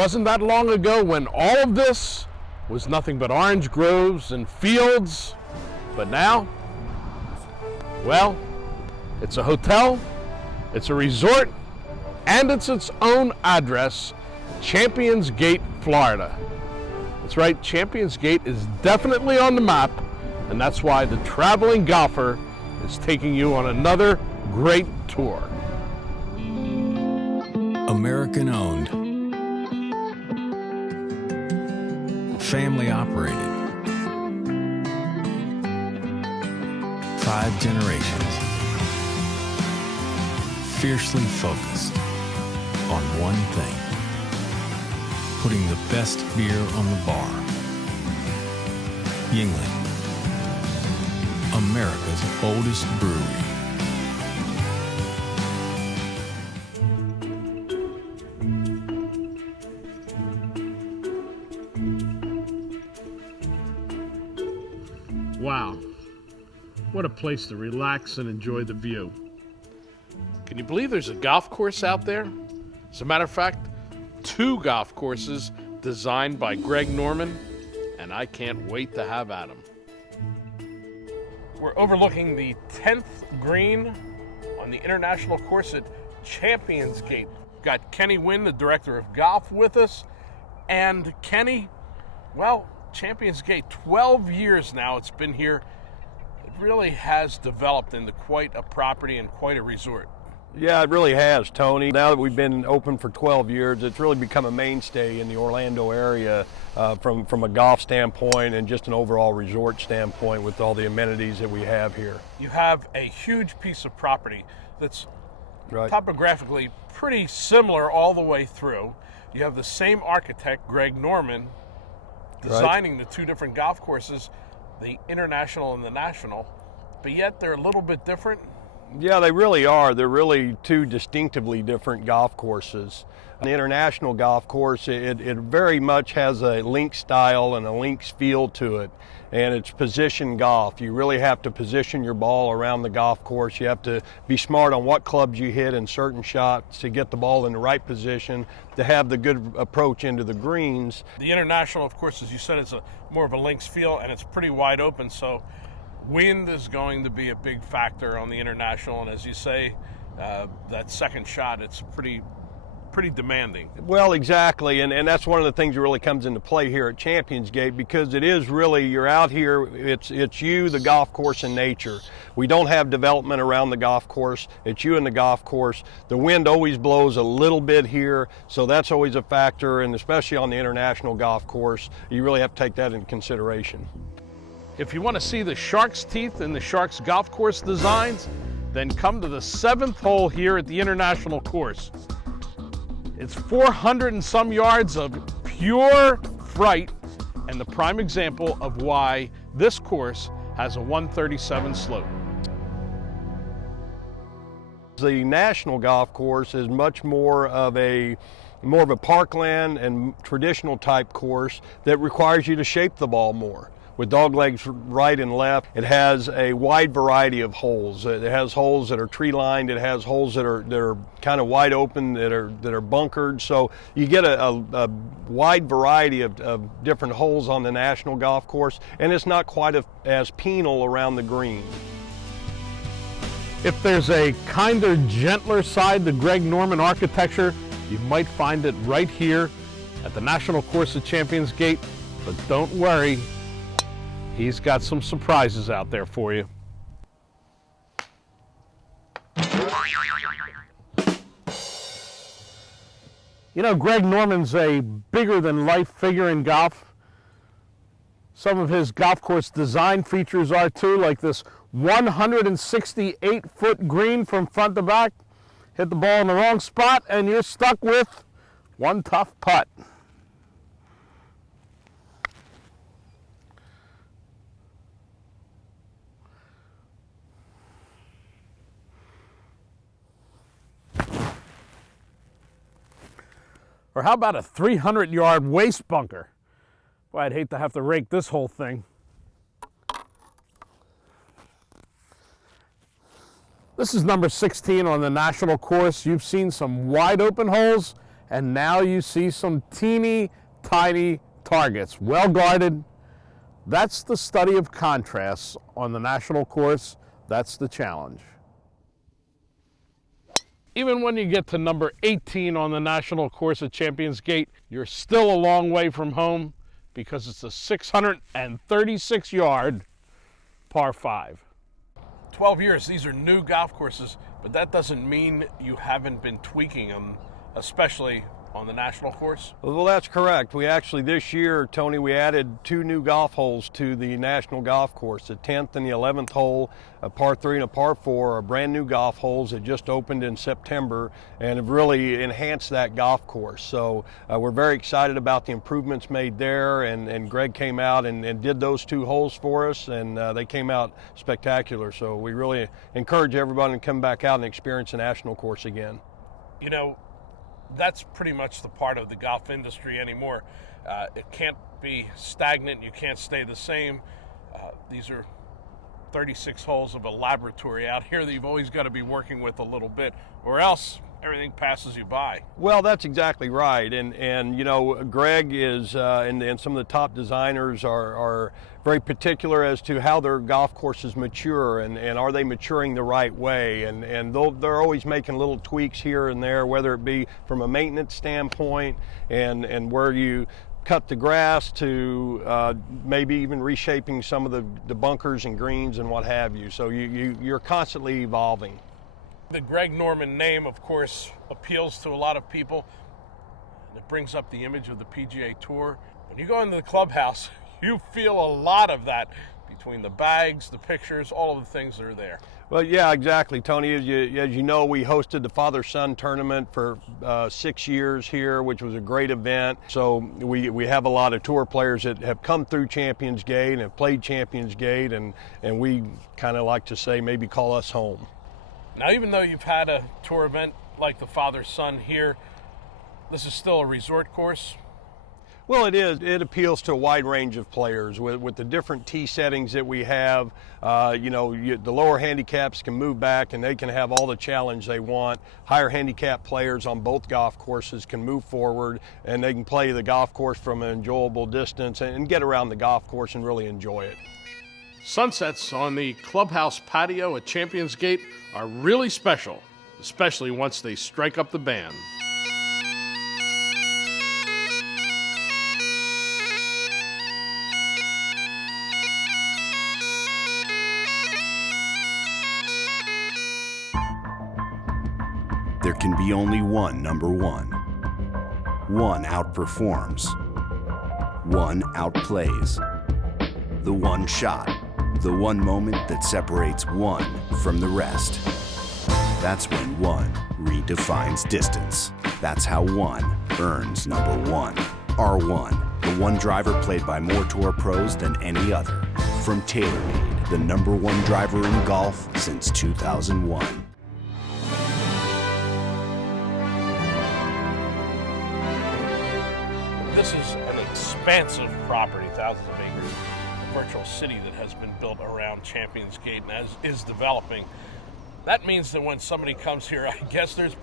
wasn't that long ago when all of this was nothing but orange groves and fields, but now, well, it's a hotel, it's a resort, and it's its own address, Champions Gate, Florida. That's right, Champions Gate is definitely on the map, and that's why the traveling golfer is taking you on another great tour. American owned, family operated, 5 generations, fiercely focused on one thing: putting the best beer on the bar. Yuengling, America's oldest brewery. Wow, what a place to relax and enjoy the view. Can you believe there's a golf course out there? As a matter of fact, 2 golf courses designed by Greg Norman, and I can't wait to have at 'em. We're overlooking the 10th green on the international course at Champions Gate. Got Kenny Wynn, the director of golf, with us. And Kenny, well, Champions Gate, 12 years now it's been here. It really has developed into quite a property and quite a resort. Yeah, it really has, Tony. Now that we've been open for 12 years, it's really become a mainstay in the Orlando area from a golf standpoint and just an overall resort standpoint with all the amenities that we have here. You have a huge piece of property that's topographically pretty similar all the way through. You have the same architect, Greg Norman, designing the 2 different golf courses, the international and the national, but yet they're a little bit different. Yeah, they really are. They're really 2 distinctively different golf courses. The international golf course, it very much has a links style and a links feel to it, and it's position golf. You really have to position your ball around the golf course. You have to be smart on what clubs you hit in certain shots to get the ball in the right position, to have the good approach into the greens. The international, of course, as you said, is more of a links feel, and it's pretty wide open, so wind is going to be a big factor on the international, and as you say, that second shot, it's pretty demanding. Well, exactly, and that's one of the things that really comes into play here at Champions Gate, because it is really, you're out here, it's you, the golf course, and nature. We don't have development around the golf course. It's you and the golf course. The wind always blows a little bit here, so that's always a factor, and especially on the international golf course, you really have to take that into consideration. If you want to see the shark's teeth in the Sharks golf course designs, then come to the 7th hole here at the international course. It's 400 and some yards of pure fright, and the prime example of why this course has a 137 slope. The national golf course is much more of a parkland and traditional type course that requires you to shape the ball more. With dog legs right and left, it has a wide variety of holes. It has holes that are tree lined. It has holes that are kind of wide open, that are bunkered. So you get a wide variety of different holes on the national golf course, and it's not quite as penal around the green. If there's a kinder, gentler side to Greg Norman architecture, you might find it right here at the national course at Champions Gate. But don't worry, he's got some surprises out there for you. You know, Greg Norman's a bigger-than-life figure in golf. Some of his golf course design features are too, like this 168-foot green from front to back. Hit the ball in the wrong spot, and you're stuck with one tough putt. Or how about a 300-yard waste bunker? Boy, I'd hate to have to rake this whole thing. This is number 16 on the national course. You've seen some wide open holes, and now you see some teeny tiny targets, well guarded. That's the study of contrasts on the national course. That's the challenge. Even when you get to number 18 on the national course at Champions Gate, you're still a long way from home because it's a 636-yard par 5. 12 years, these are new golf courses, but that doesn't mean you haven't been tweaking them, especially on the national course? Well, that's correct. We actually, this year, Tony, we added 2 new golf holes to the national golf course. The 10th and the 11th hole, a par 3 and a par 4, are brand new golf holes that just opened in September and have really enhanced that golf course. So we're very excited about the improvements made there, and Greg came out and did those 2 holes for us, and they came out spectacular. So we really encourage everybody to come back out and experience the national course again. You know, that's pretty much the part of the golf industry anymore. It can't be stagnant. You can't stay the same. These are 36 holes of a laboratory out here that you've always got to be working with a little bit, or else everything passes you by. Well, that's exactly right. And you know, Greg is, and some of the top designers are very particular as to how their golf courses mature and are they maturing the right way. And they're always making little tweaks here and there, whether it be from a maintenance standpoint and where you cut the grass to maybe even reshaping some of the bunkers and greens and what have you. So you're constantly evolving. The Greg Norman name, of course, appeals to a lot of people. It brings up the image of the PGA Tour. When you go into the clubhouse, you feel a lot of that between the bags, the pictures, all of the things that are there. Well, yeah, exactly, Tony. As you know, we hosted the father-son tournament for 6 years here, which was a great event. So we have a lot of tour players that have come through Champions Gate and have played Champions Gate, and we kind of like to say maybe call us home. Now, even though you've had a tour event like the father-son here, this is still a resort course? Well, it is. It appeals to a wide range of players with the different tee settings that we have. You know, the lower handicaps can move back and they can have all the challenge they want. Higher handicap players on both golf courses can move forward and they can play the golf course from an enjoyable distance and get around the golf course and really enjoy it. Sunsets on the clubhouse patio at Champions Gate are really special, especially once they strike up the band. There can be only one number one. One outperforms. One outplays. The one shot. The one moment that separates one from the rest. That's when one redefines distance. That's how one earns number one. R1, the one driver played by more tour pros than any other. From TaylorMade, the number one driver in golf since 2001. This is an expansive property, thousands of acres, a virtual city that has been built around Champions Gate and is developing. That means that when somebody comes here, I guess there's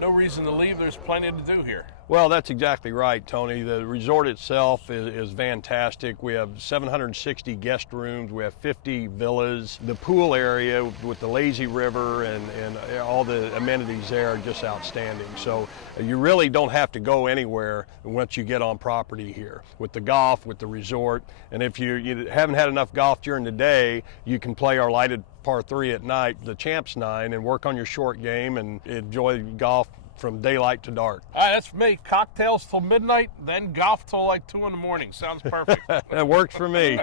no reason to leave. There's plenty to do here. Well, that's exactly right, Tony. The resort itself is fantastic. We have 760 guest rooms. We have 50 villas. The pool area with the lazy river and all the amenities there are just outstanding. So you really don't have to go anywhere once you get on property here with the golf, with the resort. And if you haven't had enough golf during the day, you can play our lighted par 3 at night, the Champs 9, and work on your short game and enjoy golf from daylight to dark. All right, that's me. Cocktails till midnight, then golf till like 2 in the morning. Sounds perfect. That works for me.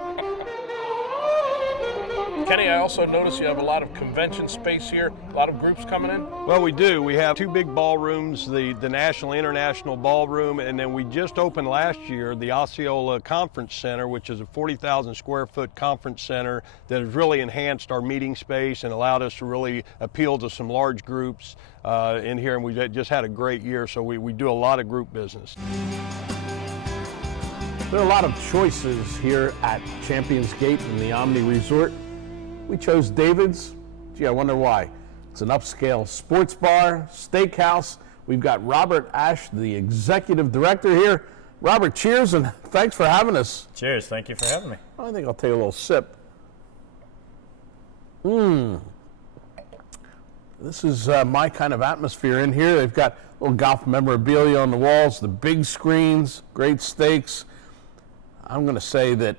Kenny, I also notice you have a lot of convention space here, a lot of groups coming in. Well, we do. We have 2 big ballrooms, the National International Ballroom, and then we just opened last year the Osceola Conference Center, which is a 40,000 square foot conference center that has really enhanced our meeting space and allowed us to really appeal to some large groups in here, and we just had a great year, so we do a lot of group business. There are a lot of choices here at Champions Gate in the Omni Resort. We chose David's. Gee, I wonder why. It's an upscale sports bar, steakhouse, We've got Robert Ash, the executive director here. Robert, cheers and thanks for having us. Cheers, thank you for having me. I think I'll take a little sip. This is my kind of atmosphere in here. They've got little golf memorabilia on the walls, the big screens, great steaks. I'm going to say that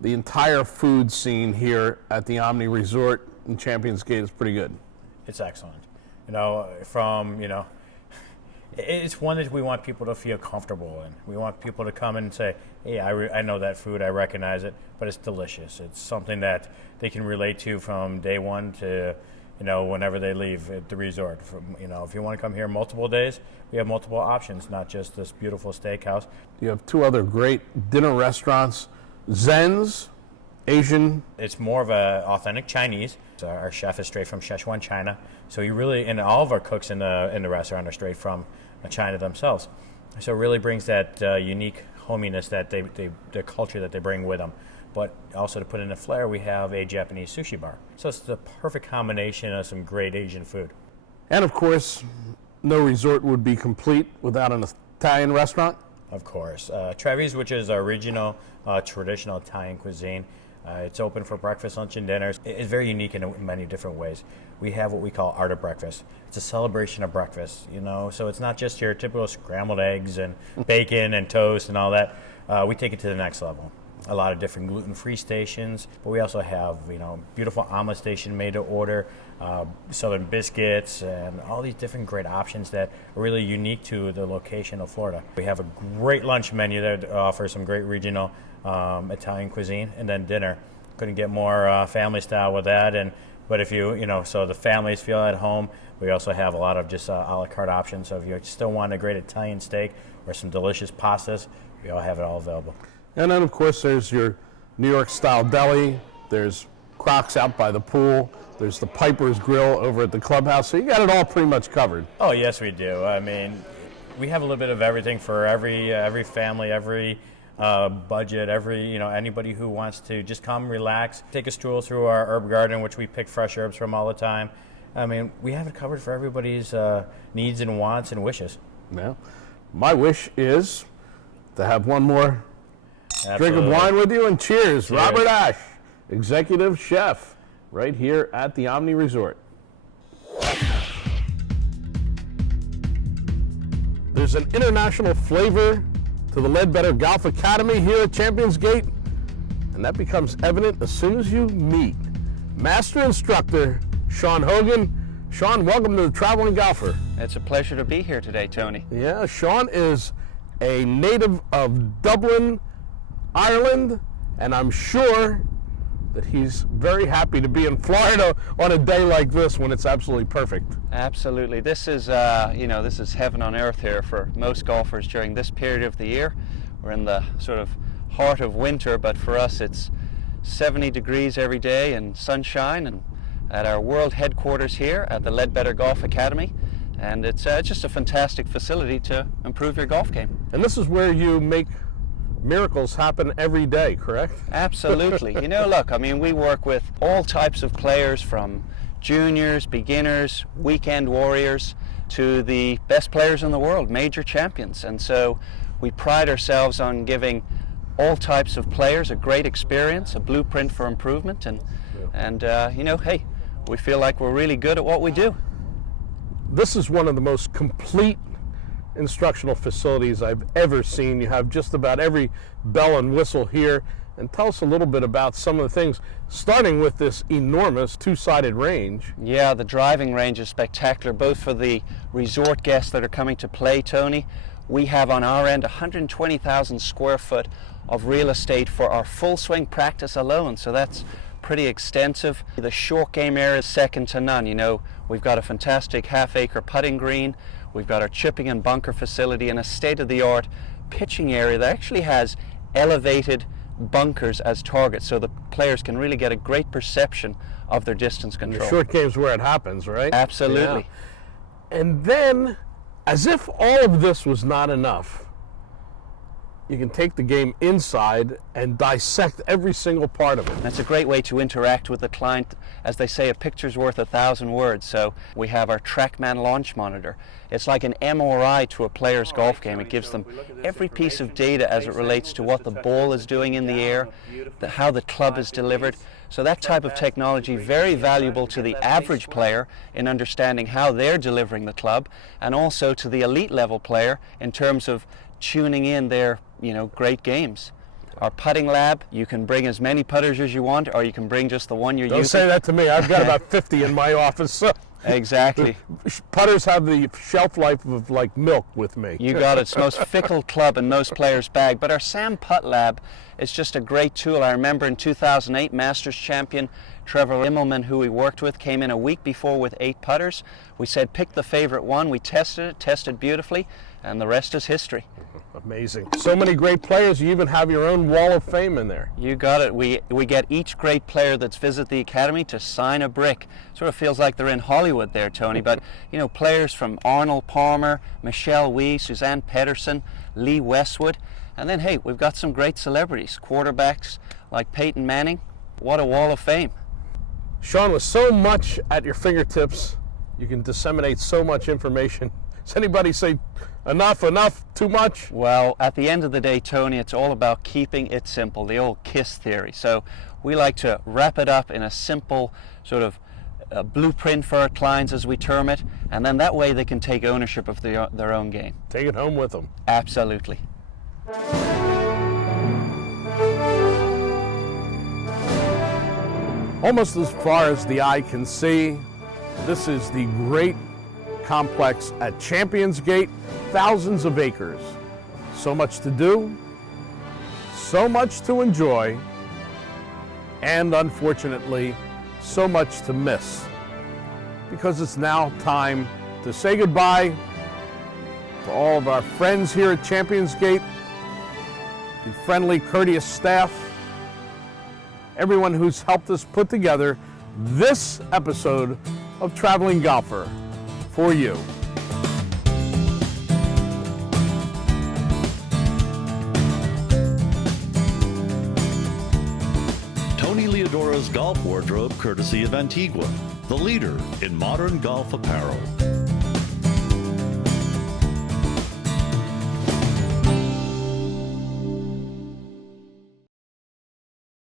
the entire food scene here at the Omni Resort in Champions Gate is pretty good. It's excellent. It's one that we want people to feel comfortable in. We want people to come in and say, hey, I know that food, I recognize it, but it's delicious. It's something that they can relate to from day one to, whenever they leave at the resort. If you want to come here multiple days, we have multiple options, not just this beautiful steakhouse. You have two other great dinner restaurants, Zen's, Asian. It's more of a authentic Chinese. Our chef is straight from Sichuan, China. So and all of our cooks in the restaurant are straight from China themselves. So it really brings that unique hominess that the culture that they bring with them. But also to put in a flair, we have a Japanese sushi bar. So it's the perfect combination of some great Asian food. And of course, no resort would be complete without an Italian restaurant. Of course. Trevi's, which is our regional, traditional Italian cuisine. It's open for breakfast, lunch, and dinners. It's very unique in many different ways. We have what we call Art of Breakfast. It's a celebration of breakfast, so it's not just your typical scrambled eggs and bacon and toast and all that. We take it to the next level. A lot of different gluten-free stations, but we also have, beautiful omelet station made to order, southern biscuits, and all these different great options that are really unique to the location of Florida. We have a great lunch menu that offers some great regional Italian cuisine, and then dinner. Couldn't get more family style with that. But if so the families feel at home, we also have a lot of just a la carte options. So if you still want a great Italian steak or some delicious pastas, we all have it all available. And then, of course, there's your New York-style deli. There's Crocs out by the pool. There's the Piper's Grill over at the clubhouse. So you got it all pretty much covered. Oh, yes, we do. I mean, we have a little bit of everything for every family, every budget, anybody who wants to just come, relax, take a stroll through our herb garden, which we pick fresh herbs from all the time. I mean, we have it covered for everybody's needs and wants and wishes. Yeah. My wish is to have one more drink of wine with you, and cheers. Robert Ash, executive chef, right here at the Omni Resort. There's an international flavor to the Ledbetter Golf Academy here at Champions Gate, and that becomes evident as soon as you meet Master Instructor Sean Hogan. Sean, welcome to the Traveling Golfer. It's a pleasure to be here today, Tony. Yeah, Sean is a native of Dublin, Ireland, and I'm sure that he's very happy to be in Florida on a day like this when it's absolutely perfect. Absolutely. This is, this is heaven on earth here for most golfers during this period of the year. We're in the sort of heart of winter, but for us it's 70 degrees every day and sunshine, and at our world headquarters here at the Ledbetter Golf Academy. And it's just a fantastic facility to improve your golf game. And this is where you make miracles happen every day, correct? Absolutely. Look, I mean, we work with all types of players, from juniors, beginners, weekend warriors, to the best players in the world, major champions. And so we pride ourselves on giving all types of players a great experience, a blueprint for improvement, and hey, we feel like we're really good at what we do. This is one of the most complete instructional facilities I've ever seen. You have just about every bell and whistle here. And tell us a little bit about some of the things, starting with this enormous two-sided range. Yeah, the driving range is spectacular, both for the resort guests that are coming to play, Tony. We have on our end 120,000 square foot of real estate for our full swing practice alone, so that's pretty extensive. The short game area is second to none. We've got a fantastic half-acre putting green. We've got our chipping and bunker facility and a state-of-the-art pitching area that actually has elevated bunkers as targets, so the players can really get a great perception of their distance control. The short game's where it happens, right? Absolutely. Yeah. And then, as if all of this was not enough, you can take the game inside and dissect every single part of it. That's a great way to interact with the client. As they say, a picture's worth 1,000 words. So we have our TrackMan launch monitor. It's like an MRI to a player's golf game. It gives them every piece of data as it relates to what the ball is doing in the air, how the club is delivered. So that type of technology, very valuable to the average player in understanding how they're delivering the club, and also to the elite level player in terms of tuning in their, great games. Our putting lab, you can bring as many putters as you want, or you can bring just the one you're using. Don't say that to me. I've got about 50 in my office. Exactly. Putters have the shelf life of like milk with me. You got it. It's the most fickle club in most players' bag. But our Sam Putt Lab is just a great tool. I remember in 2008, Masters champion Trevor Immelman, who we worked with, came in a week before with 8 putters. We said, pick the favorite one. We tested beautifully, and the rest is history. Amazing. So many great players. You even have your own wall of fame in there. You got it. We get each great player that's visited the Academy to sign a brick. Sort of feels like they're in Hollywood there, Tony. But, players from Arnold Palmer, Michelle Wee, Suzanne Pedersen, Lee Westwood. And then, hey, we've got some great celebrities, quarterbacks like Peyton Manning. What a wall of fame. Sean, with so much at your fingertips, you can disseminate so much information. Does anybody say enough, too much? Well, at the end of the day, Tony, it's all about keeping it simple, the old KISS theory. So we like to wrap it up in a simple sort of blueprint for our clients, as we term it, and then that way they can take ownership of their own game. Take it home with them. Absolutely. Almost as far as the eye can see, this is the great complex at Champions Gate, thousands of acres. So much to do, so much to enjoy, and unfortunately, so much to miss. Because it's now time to say goodbye to all of our friends here at Champions Gate, the friendly, courteous staff, everyone who's helped us put together this episode of Traveling Golfer for you. Tony Leodora's golf wardrobe, courtesy of Antigua, the leader in modern golf apparel.